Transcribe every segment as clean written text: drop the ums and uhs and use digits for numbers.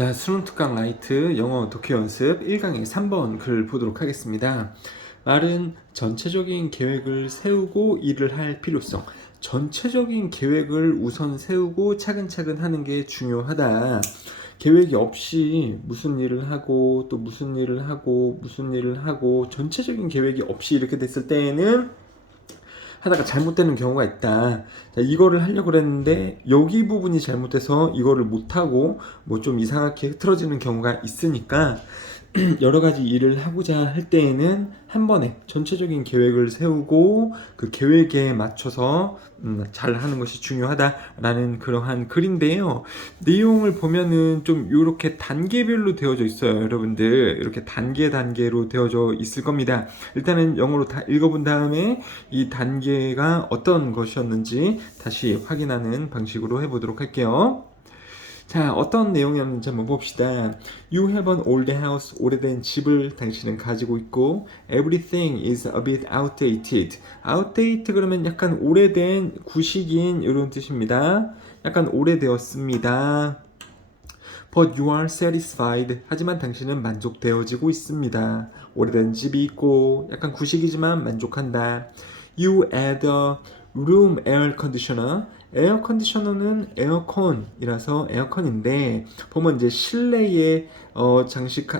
자, 수능 특강 라이트 영어 독해 연습 1강의 3번 글 보도록 하겠습니다. 말은 전체적인 계획을 세우고 일을 할 필요성. 전체적인 계획을 우선 세우고 차근차근 하는 게 중요하다. 계획이 없이 무슨 일을 하고 또 무슨 일을 하고 무슨 일을 하고 전체적인 계획이 없이 이렇게 됐을 때에는 하다가 잘못되는 경우가 있다. 자, 이거를 하려고 그랬는데 여기 부분이 잘못돼서 이거를 못하고 뭐 좀 이상하게 흐트러지는 경우가 있으니까 여러 가지 일을 하고자 할 때에는 한 번에 전체적인 계획을 세우고 그 계획에 맞춰서 잘 하는 것이 중요하다라는 그러한 글인데요. 내용을 보면은 좀 이렇게 단계별로 되어져 있어요. 여러분들 이렇게 단계로 되어져 있을 겁니다. 일단은 영어로 다 읽어본 다음에 이 단계가 어떤 것이었는지 다시 확인하는 방식으로 해보도록 할게요. 자, 어떤 내용이었는지 한번 봅시다. You have an old house. 오래된 집을 당신은 가지고 있고 Everything is a bit outdated. Outdated 그러면 약간 오래된, 구식인 이런 뜻입니다. 약간 오래되었습니다. But you are satisfied. 하지만 당신은 만족되어지고 있습니다. 오래된 집이 있고 약간 구식이지만 만족한다. You add a room air conditioner. 에어 컨디셔너는 에어컨이라서 에어컨인데 보면 이제 실내에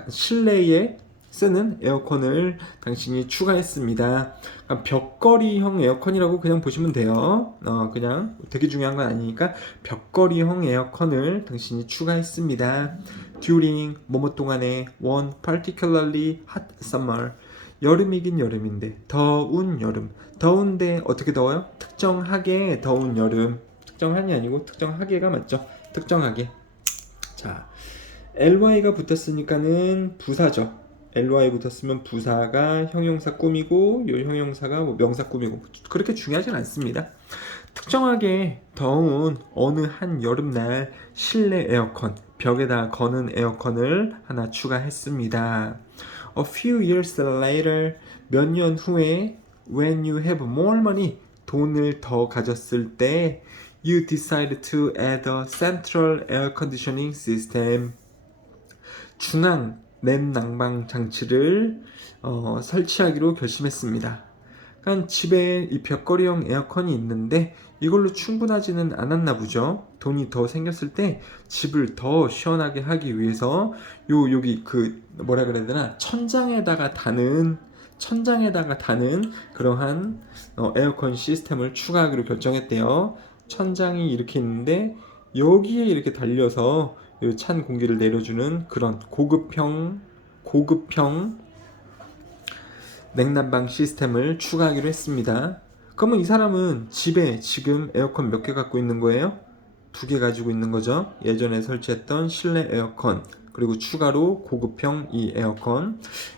실내에 쓰는 에어컨을 당신이 추가했습니다. 그러니까 벽걸이형 에어컨이라고 그냥 보시면 돼요. 그냥 되게 중요한 건 아니니까 벽걸이형 에어컨을 당신이 추가했습니다. During 뭐뭐 동안에 one particularly hot summer. 여름이긴 여름인데 더운 여름. 더운데 어떻게 더워요? 특정하게 더운 여름. 특정한이 아니고 특정하게가 맞죠? 특정하게. 자, ly가 붙었으니까는 부사죠. ly 붙었으면 부사가 형용사 꾸미고 요 형용사가 뭐 명사 꾸미고 그렇게 중요하진 않습니다. 특정하게 더운 어느 한 여름날 실내 에어컨, 벽에다 거는 에어컨을 하나 추가했습니다. A few years later, 몇 년 후에 when you have more money, 돈을 더 가졌을 때 you decide to add a central air conditioning system. 중앙 냉난방 장치를 설치하기로 결심했습니다. 그러니까 집에 이 벽걸이형 에어컨이 있는데 이걸로 충분하지는 않았나 보죠. 돈이 더 생겼을 때 집을 더 시원하게 하기 위해서 여기 그 뭐라 그래야 되나 천장에다가 다는 그러한 에어컨 시스템을 추가하기로 결정했대요. 천장이 이렇게 있는데 여기에 이렇게 달려서 찬 공기를 내려주는 그런 고급형 냉난방 시스템을 추가하기로 했습니다. 그러면 이 사람은 집에 지금 에어컨 몇 개 갖고 있는 거예요? 2개 가지고 있는 거죠. 예전에 설치했던 실내 에어컨 그리고 추가로 고급형 이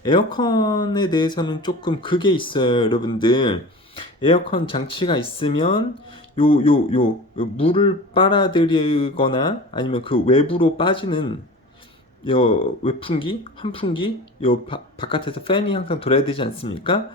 에어컨에 대해서는 조금 그게 있어요. 여러분들 에어컨 장치가 있으면 물을 빨아들이거나 아니면 그 외부로 빠지는 외풍기, 환풍기, 바깥에서 팬이 항상 돌아야 되지 않습니까?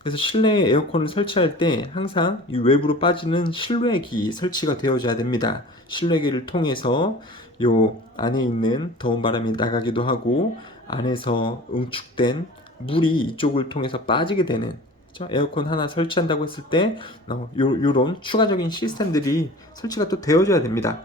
그래서 실내에 에어컨을 설치할 때 항상 이 외부로 빠지는 실외기 설치가 되어줘야 됩니다. 실외기를 통해서 요 안에 있는 더운 바람이 나가기도 하고 안에서 응축된 물이 이쪽을 통해서 빠지게 되는 에어컨 하나 설치한다고 했을 때 요런 추가적인 시스템들이 설치가 또 되어줘야 됩니다.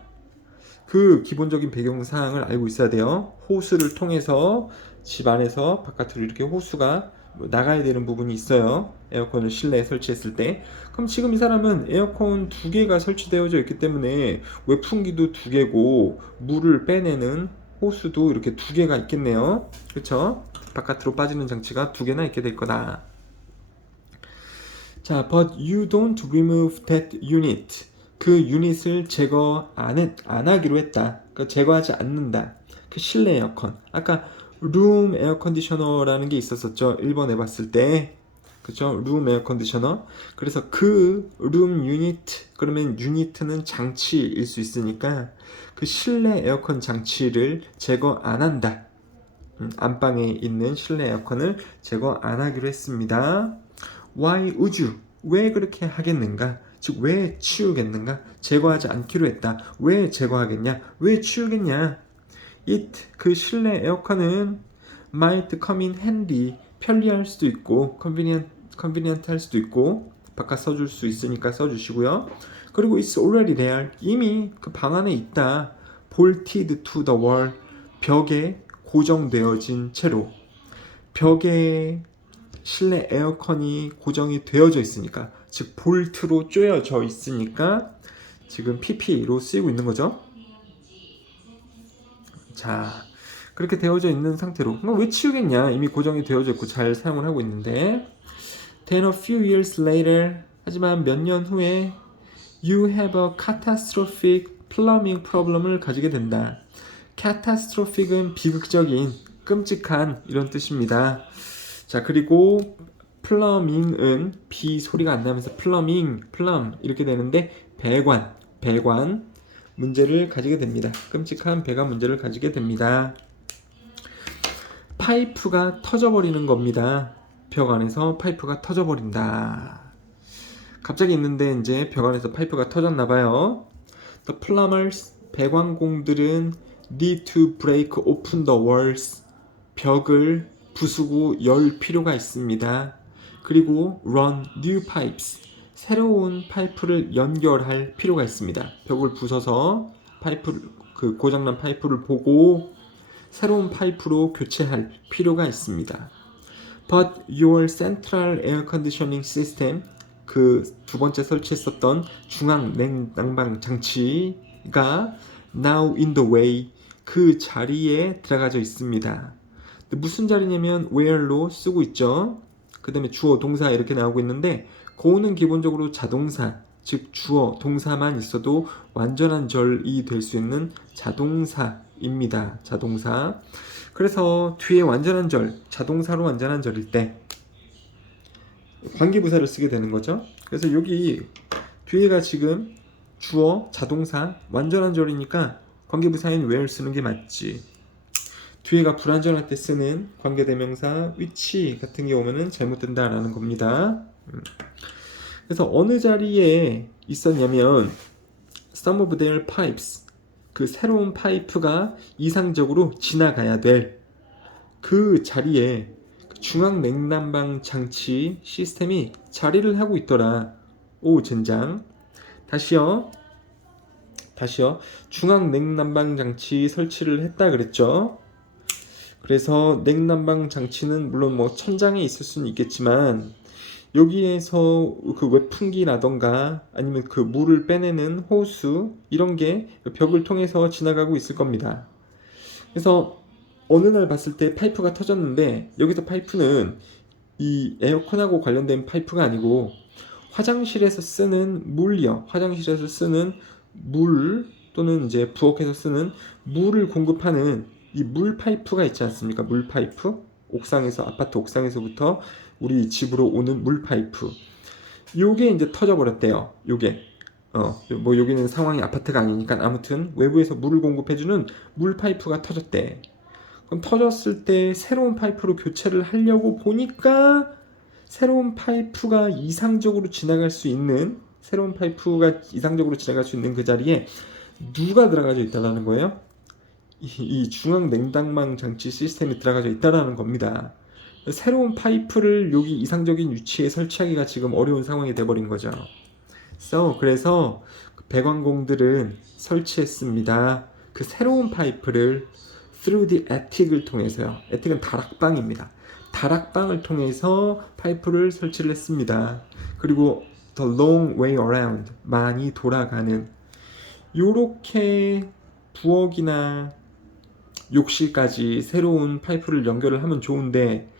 그 기본적인 배경사항을 알고 있어야 돼요. 호스를 통해서 집 안에서 바깥으로 이렇게 호수가 나가야 되는 부분이 있어요. 에어컨을 실내에 설치했을 때. 그럼 지금 이 사람은 에어컨 2개가 설치되어져 있기 때문에 외풍기도 2개고 물을 빼내는 호수도 이렇게 2개가 있겠네요. 그렇죠? 바깥으로 빠지는 장치가 2개나 있게 될 거다. 자, but you don't remove that unit. 그 유닛을 제거 안 하기로 했다. 그러니까 제거하지 않는다. 그 실내 에어컨. 아까 룸 에어 컨디셔너라는 게 있었었죠. 1번 해봤을 때. 그죠? 룸 에어 컨디셔너. 그래서 그 룸 유닛, 그러면 유닛은 장치일 수 있으니까 그 실내 에어컨 장치를 제거 안 한다. 안방에 있는 실내 에어컨을 제거 안 하기로 했습니다. Why would you? 왜 그렇게 하겠는가? 즉, 왜 치우겠는가? 제거하지 않기로 했다. 왜 제거하겠냐? 왜 치우겠냐? It 그 실내 에어컨은 might come in handy 편리할 수도 있고 convenient 할 수도 있고 바깥 써줄 수 있으니까 써주시고요. 그리고 it's already there 이미 그 방 안에 있다. bolted to the wall 벽에 고정되어진 채로 벽에 실내 에어컨이 고정이 되어져 있으니까 즉 볼트로 쪼여져 있으니까 지금 PP로 쓰이고 있는 거죠. 자 그렇게 되어져 있는 상태로 왜 치우겠냐 이미 고정이 되어져 있고 잘 사용을 하고 있는데 Then a few years later 하지만 몇 년 후에 You have a catastrophic plumbing problem을 가지게 된다. catastrophic은 비극적인 끔찍한 이런 뜻입니다. 자 그리고 plumbing은 B 소리가 안 나면서 plum 이렇게 되는데 배관 문제를 가지게 됩니다. 끔찍한 배관 문제를 가지게 됩니다. 파이프가 터져버리는 겁니다. 벽 안에서 파이프가 터져버린다. 갑자기 있는데 이제 벽 안에서 파이프가 터졌나봐요. The plumbers 배관공들은 need to break open the walls 벽을 부수고 열 필요가 있습니다. 그리고 run new pipes 새로운 파이프를 연결할 필요가 있습니다. 벽을 부숴서 그 고장난 파이프를 보고 새로운 파이프로 교체할 필요가 있습니다. But your central air conditioning system 그 두 번째 설치했었던 중앙 냉난방 장치가 now in the way 그 자리에 들어가져 있습니다. 무슨 자리냐면 where로 쓰고 있죠. 그 다음에 주어 동사 이렇게 나오고 있는데 go는 기본적으로 자동사 즉 주어 동사만 있어도 완전한 절이 될 수 있는 자동사입니다. 자동사. 그래서 뒤에 완전한 절 자동사로 완전한 절일 때 관계부사를 쓰게 되는 거죠. 그래서 여기 뒤에가 지금 주어 자동사 완전한 절이니까 관계부사인 where 쓰는 게 맞지. 뒤에가 불완전할 때 쓰는 관계대명사 which 같은 게 오면은 잘못된다라는 겁니다. 그래서 어느 자리에 있었냐면 some of their pipes 그 새로운 파이프가 이상적으로 지나가야 될 그 자리에 중앙 냉난방 장치 시스템이 자리를 하고 있더라. 오 젠장. 다시요. 중앙 냉난방 장치 설치를 했다 그랬죠. 그래서 냉난방 장치는 물론 뭐 천장에 있을 수는 있겠지만 여기에서 그 외풍기라던가 아니면 그 물을 빼내는 호수 이런 게 벽을 통해서 지나가고 있을 겁니다. 그래서 어느 날 봤을 때 파이프가 터졌는데 여기서 파이프는 이 에어컨하고 관련된 파이프가 아니고 화장실에서 쓰는 물이요. 화장실에서 쓰는 물 또는 이제 부엌에서 쓰는 물을 공급하는 이 물 파이프가 있지 않습니까? 물 파이프 옥상에서 아파트 옥상에서부터 우리 집으로 오는 물 파이프 요게 이제 터져버렸대요. 요게 뭐 여기는 상황이 아파트가 아니니까 아무튼 외부에서 물을 공급해주는 물 파이프가 터졌대. 그럼 터졌을 때 새로운 파이프로 교체를 하려고 보니까 새로운 파이프가 이상적으로 지나갈 수 있는 그 자리에 누가 들어가져 있다는 거예요? 이 중앙 냉난방 장치 시스템이 들어가져 있다는 겁니다. 새로운 파이프를 여기 이상적인 위치에 설치하기가 지금 어려운 상황이 돼버린 거죠. 그래서 배관공들은 설치했습니다. 그 새로운 파이프를 through the attic을 통해서요. attic은 다락방입니다. 다락방을 통해서 파이프를 설치를 했습니다. 그리고 the long way around 많이 돌아가는 요렇게 부엌이나 욕실까지 새로운 파이프를 연결을 하면 좋은데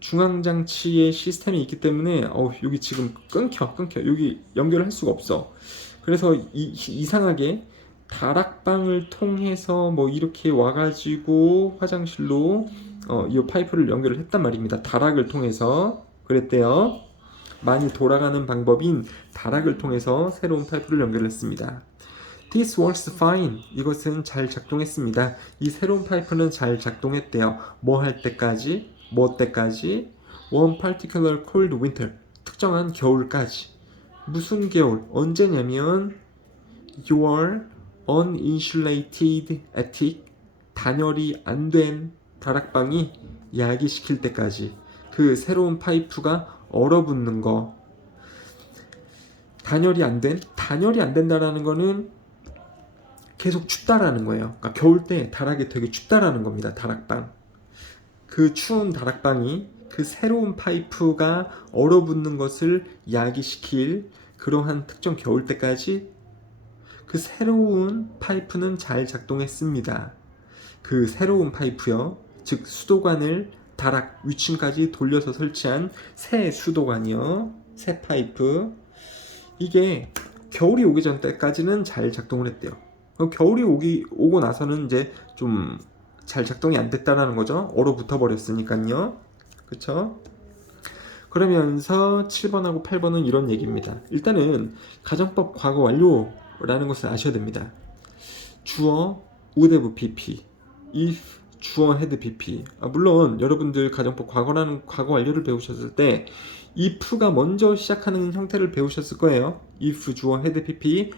중앙장치의 시스템이 있기 때문에 여기 지금 끊겨 여기 연결을 할 수가 없어. 그래서 이상하게 다락방을 통해서 뭐 이렇게 와가지고 화장실로 이 파이프를 연결을 했단 말입니다. 다락을 통해서 그랬대요. 많이 돌아가는 방법인 다락을 통해서 새로운 파이프를 연결했습니다. This works fine. 이것은 잘 작동했습니다. 이 새로운 파이프는 잘 작동했대요. 뭐 때까지? One particular cold winter. 특정한 겨울까지. 무슨 겨울? 언제냐면 Your uninsulated attic. 단열이 안 된 다락방이 야기시킬 때까지 그 새로운 파이프가 얼어붙는 거. 단열이 안 된다라는 거는 계속 춥다라는 거예요. 그러니까 겨울 때 다락이 되게 춥다라는 겁니다. 다락방. 그 추운 다락방이 그 새로운 파이프가 얼어붙는 것을 야기시킬 그러한 특정 겨울 때까지 그 새로운 파이프는 잘 작동했습니다. 그 새로운 파이프요, 즉 수도관을 다락 위층까지 돌려서 설치한 새 수도관이요, 새 파이프, 이게 겨울이 오기 전까지는 잘 작동을 했대요. 겨울이 오고 나서는 이제 좀 잘 작동이 안 됐다라는 거죠. 얼어붙어 버렸으니까요. 그쵸? 그러면서 7번하고 8번은 이런 얘기입니다. 일단은 가정법 과거 완료라는 것을 아셔야 됩니다. 주어 would have PP, if 주어 had PP. 물론 여러분들 가정법 과거라는 과거 완료를 배우셨을 때 if가 먼저 시작하는 형태를 배우셨을 거예요. if 주어 had PP,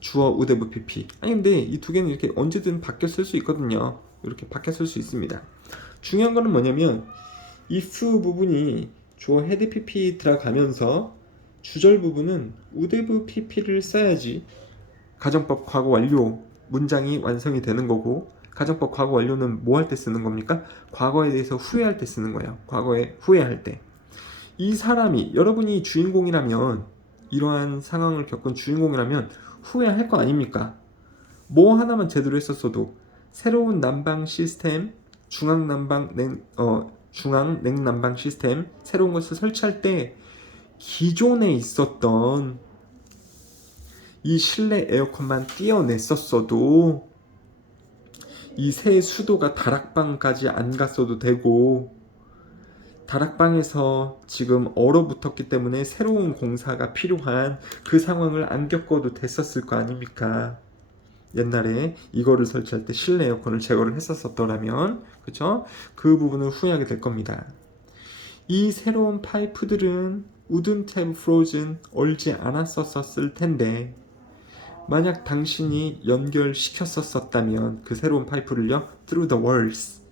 주어 would have PP. 아니 근데 이 두 개는 이렇게 언제든 바뀌어 쓸 수 있거든요. 이렇게 바뀌어 쓸 수 있습니다. 중요한 거는 뭐냐면 if 부분이 주어 had PP 들어가면서 주절 부분은 would have PP를 써야지 가정법 과거 완료 문장이 완성이 되는 거고, 가정법 과거 완료는 뭐 할 때 쓰는 겁니까? 과거에 대해서 후회할 때 쓰는 거예요. 과거에 후회할 때. 이 사람이, 여러분이 주인공이라면, 이러한 상황을 겪은 주인공이라면 후회할 거 아닙니까? 뭐 하나만 제대로 했었어도 새로운 난방 시스템, 중앙 냉난방 시스템, 새로운 것을 설치할 때 기존에 있었던 이 실내 에어컨만 띄어냈었어도 이 새 수도가 다락방까지 안 갔어도 되고, 다락방에서 지금 얼어붙었기 때문에 새로운 공사가 필요한 그 상황을 안 겪어도 됐었을 거 아닙니까? 옛날에 이거를 설치할 때 실내 에어컨을 제거를 했었더라면, 그쵸? 그 부분을 후회하게 될 겁니다. 이 새로운 파이프들은 wouldn't have frozen, 얼지 않았었을 텐데, 만약 당신이 연결시켰었다면 그 새로운 파이프를요, through the walls,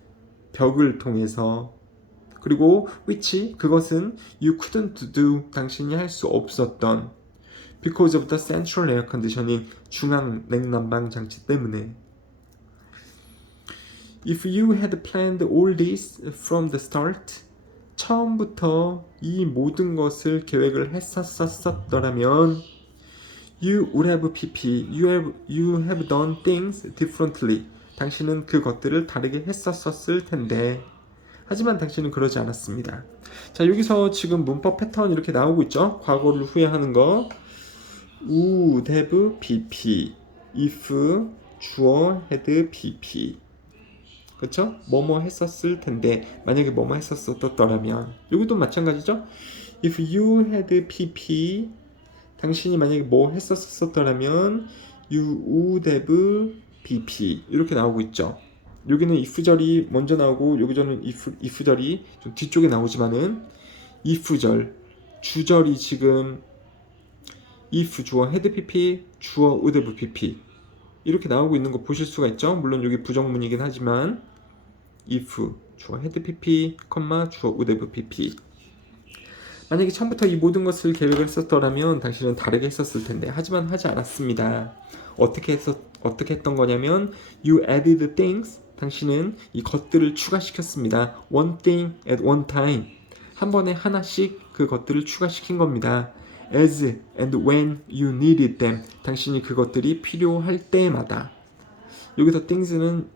벽을 통해서, 그리고 which, 그것은 you couldn't do, 당신이 할 수 없었던, because of the central air conditioning, 중앙 냉난방 장치 때문에. If you had planned all this from the start, 처음부터 이 모든 것을 계획을 했었더라면, you would have PP, you have done things differently. 당신은 그것들을 다르게 했었을 텐데, 하지만 당신은 그러지 않았습니다. 자, 여기서 지금 문법 패턴 이렇게 나오고 있죠. 과거를 후회하는 거, would have PP, if 주어 had PP, 그쵸? 뭐뭐 했었을 텐데, 만약에 뭐뭐 했었더라면, 여기도 마찬가지죠. if you had PP, 당신이 만약에 뭐 했었더라면 you would have PP, 이렇게 나오고 있죠. 여기는 if절이 먼저 나오고 여기서는 if절이 좀 뒤쪽에 나오지만은 if절, 주절이 지금 if 주어 had PP, 주어 would have PP 이렇게 나오고 있는 거 보실 수가 있죠. 물론 여기 부정문이긴 하지만 if 주어 had PP, 주어 would have PP. 만약에 처음부터 이 모든 것을 계획을 했었더라면 당신은 다르게 했었을 텐데, 하지만 하지 않았습니다. 어떻게 했던 거냐면 you added things, 당신은 이 것들을 추가시켰습니다. one thing at one time, 한 번에 하나씩 그 것들을 추가시킨 겁니다. as and when you needed them, 당신이 그것들이 필요할 때마다. 여기서 things는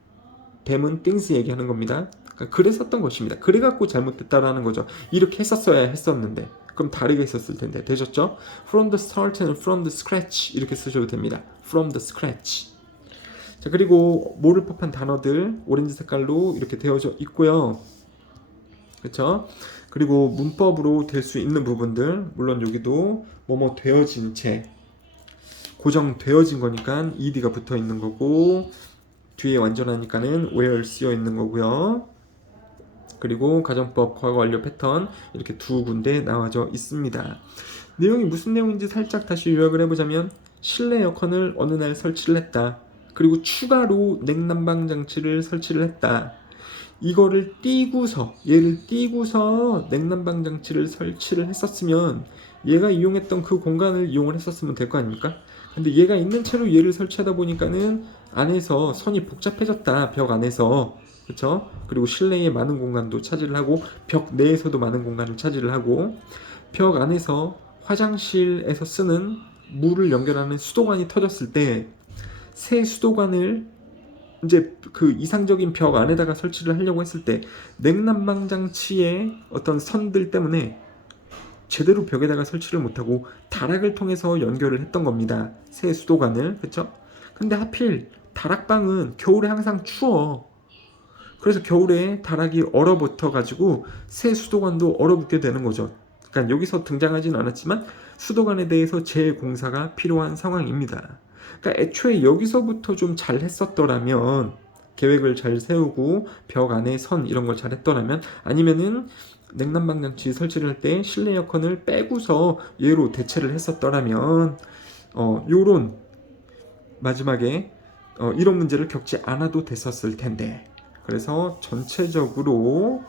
them은 things 얘기하는 겁니다. 그랬었던 것입니다. 그래갖고 잘못됐다라는 거죠. 이렇게 했었어야 했었는데, 그럼 다르게 했었을 텐데. 되셨죠? From the start and from the scratch 이렇게 쓰셔도 됩니다. From the scratch. 자, 그리고 모를 법한 단어들 오렌지 색깔로 이렇게 되어져 있고요. 그렇죠? 그리고 문법으로 될 수 있는 부분들, 물론 여기도 뭐뭐 되어진 채, 고정되어진 거니까 ed가 붙어 있는 거고, 뒤에 완전하니까는 where 쓰여 있는 거고요. 그리고 가정법 과거 완료 패턴 이렇게 두 군데 나와져 있습니다. 내용이 무슨 내용인지 살짝 다시 요약을 해보자면, 실내 에어컨을 어느 날 설치를 했다. 그리고 추가로 냉난방 장치를 설치를 했다. 이거를 얘를 띄고서 냉난방 장치를 설치를 했었으면 얘가 이용했던 그 공간을 이용을 했었으면 될 거 아닙니까? 근데 얘가 있는 채로 얘를 설치하다 보니까는 안에서 선이 복잡해졌다. 벽 안에서. 그쵸? 그리고 실내에 많은 공간도 차지를 하고 벽 내에서도 많은 공간을 차지를 하고 벽 안에서 화장실에서 쓰는 물을 연결하는 수도관이 터졌을 때 새 수도관을 이제 그 이상적인 벽 안에다가 설치를 하려고 했을 때 냉난방 장치의 어떤 선들 때문에 제대로 벽에다가 설치를 못하고 다락을 통해서 연결을 했던 겁니다. 새 수도관을. 그쵸? 근데 하필 다락방은 겨울에 항상 추워. 그래서 겨울에 다락이 얼어붙어 가지고 새 수도관도 얼어붙게 되는 거죠. 그러니까 여기서 등장하지는 않았지만 수도관에 대해서 재공사가 필요한 상황입니다. 그러니까 애초에 여기서부터 좀 잘 했었더라면 계획을 잘 세우고 벽 안에 선 이런 걸 잘 했더라면 아니면은 냉난방 장치 설치를 할 때 실내 에어컨을 빼고서 얘로 대체를 했었더라면 요런 마지막에 이런 문제를 겪지 않아도 됐었을 텐데 그래서 전체적으로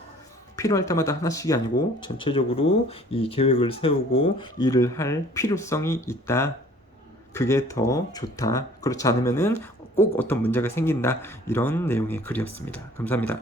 필요할 때마다 하나씩이 아니고 전체적으로 이 계획을 세우고 일을 할 필요성이 있다. 그게 더 좋다. 그렇지 않으면은 꼭 어떤 문제가 생긴다. 이런 내용의 글이었습니다. 감사합니다.